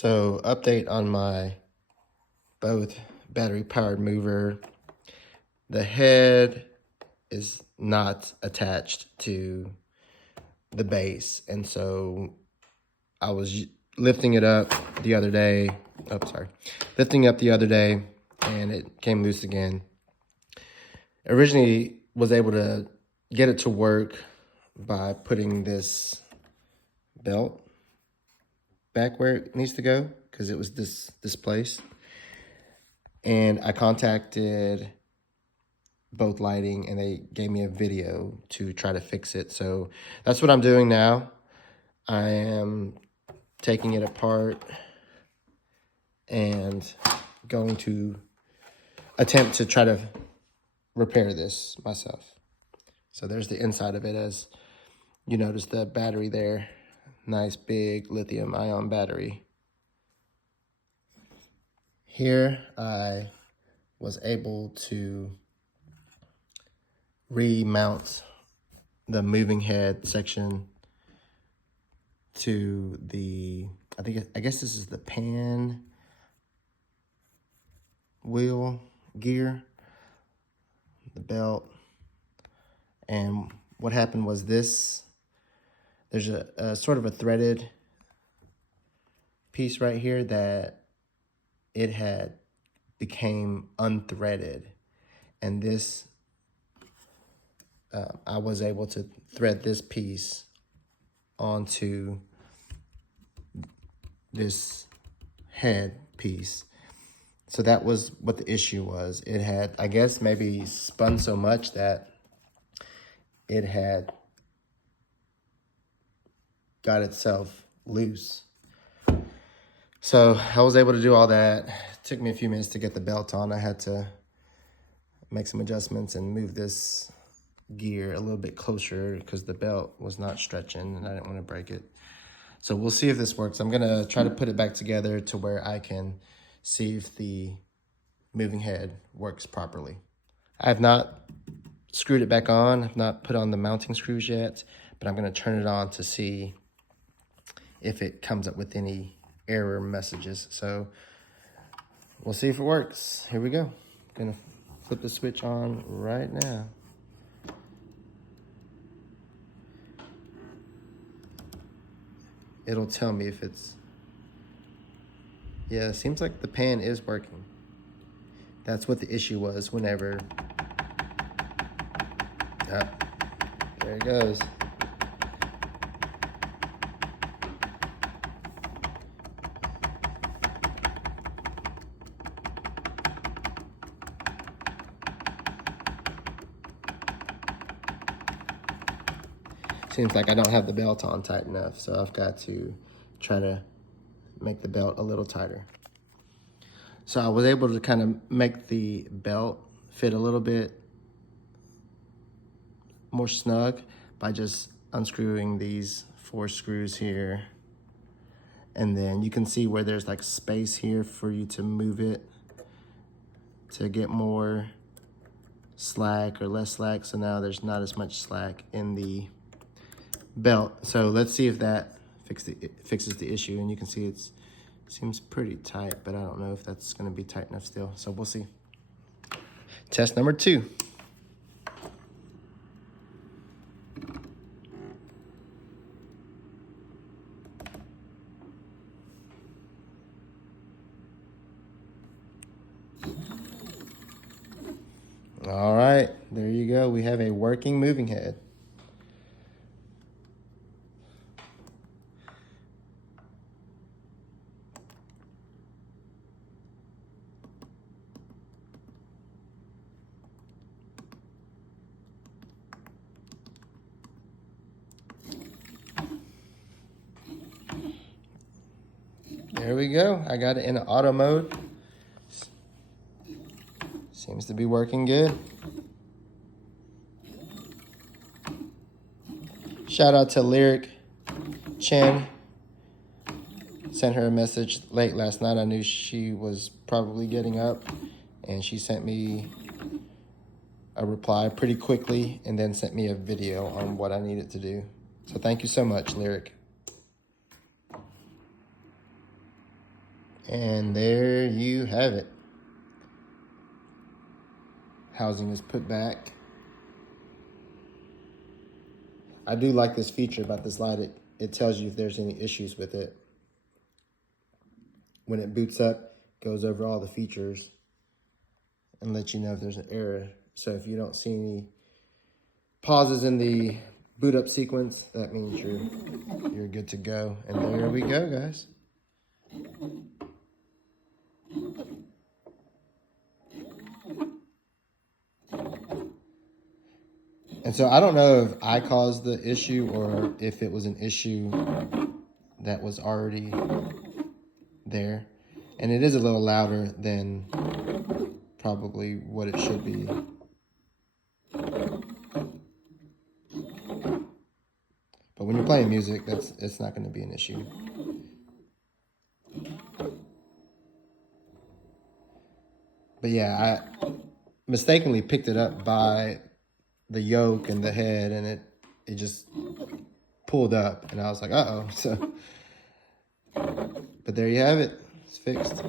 So update on my both battery powered mover. The head is not attached to the base. And so I was lifting it up the other day. Lifting up the other day and it came loose again. Originally was able to get it to work by putting this belt back where it needs to go because it was displaced. And I contacted both lighting and they gave me a video to try to fix it. So that's what I'm doing now. I am taking it apart and going to attempt to try to repair this myself. So there's the inside of it. As you notice, the battery there, nice big lithium ion battery. Here I was able to remount the moving head section to the, I guess this is the pan wheel gear, the belt. And what happened was this, there's a sort of a threaded piece right here that it had became unthreaded. And this, I was able to thread this piece onto this head piece. So that was what the issue was. It had, I guess, maybe spun so much that it had got itself loose. So I was able to do all that. It took me a few minutes to get the belt on. I had to make some adjustments and move this gear a little bit closer because the belt was not stretching and I didn't want to break it. So we'll see if this works. I'm gonna try to put it back together to where I can see if the moving head works properly. I have not screwed it back on. I've not put on the mounting screws yet, but I'm gonna turn it on to see if it comes up with any error messages. So we'll see if it works. Here we go. Gonna flip the switch on right now. It'll tell me if it's, yeah, it seems like the pan is working. That's what the issue was whenever, there it goes. Seems like I don't have the belt on tight enough, so I've got to try to make the belt a little tighter. So I was able to kind of make the belt fit a little bit more snug by just unscrewing these 4 screws here. And then you can see where there's like space here for you to move it to get more slack or less slack. So now there's not as much slack in the belt. So let's see if that fixes the issue. And you can see it seems pretty tight, but I don't know if that's going to be tight enough still. So we'll see. Test number 2. All right, there you go. We have a working moving head. There we go. I got it in auto mode. Seems to be working good. Shout out to Lyric Chen. Sent her a message late last night. I knew she was probably getting up, and she sent me a reply pretty quickly and then sent me a video on what I needed to do. So thank you so much, Lyric. And there you have it. Housing is put back. I do like this feature about this light. It tells you if there's any issues with it. When it boots up, it goes over all the features and lets you know if there's an error. So if you don't see any pauses in the boot up sequence, that means you're good to go. And there we go, guys. And so I don't know if I caused the issue or if it was an issue that was already there. And it is a little louder than probably what it should be. But when you're playing music, it's not going to be an issue. But yeah, I mistakenly picked it up by the yoke and the head, and it just pulled up, and I was like, uh-oh. So, but there you have it. It's fixed.